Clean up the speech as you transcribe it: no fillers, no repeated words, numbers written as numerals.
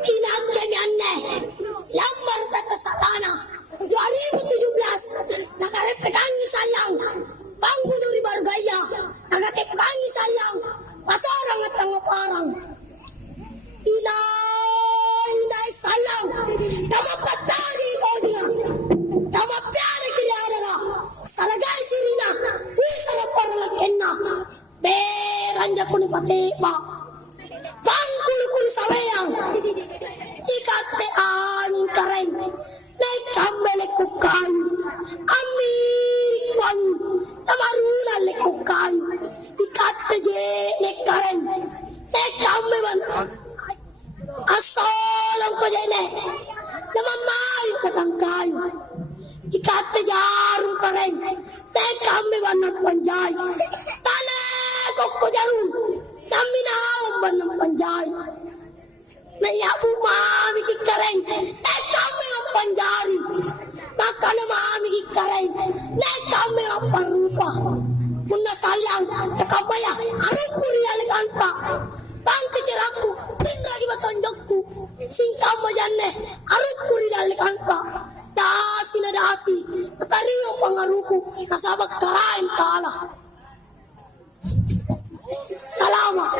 Kinagyanyanne, lambar tata satana, 2017, nakarepekangi sayang, pangguluri barugaya, nagatepekangi sayang, pasarang at tangaparang. Inay sayang, tamapatagi mo niya, tamapyari kiriara nga, salagay sirina, wisara paralakin na, beranja ko ni patipa, pangkulu-kulu sawayang, ikate aning karen, na ikambalik ko kayo, amirikwan, namarunal ko kayo, ikate je ne karen, na ikambeban, asalang ko jene, namamayo ka ng kayo, ikate jarong karen, na ikambeban ng panjay, talekok ko jarong, naminaon ba ng panjay, nayabu mami kikareng, na kami ang panjari, maka na mami kikareng, na kami ang parupa, kung nasayang, takabaya, anong kurialikan pa, bangkiciraku, tinragi batonjok ko, singkam mo dyan anong kurialikan pa, dasi na dasi, matariyo pangaruko, kasabag karain kala. Salamat.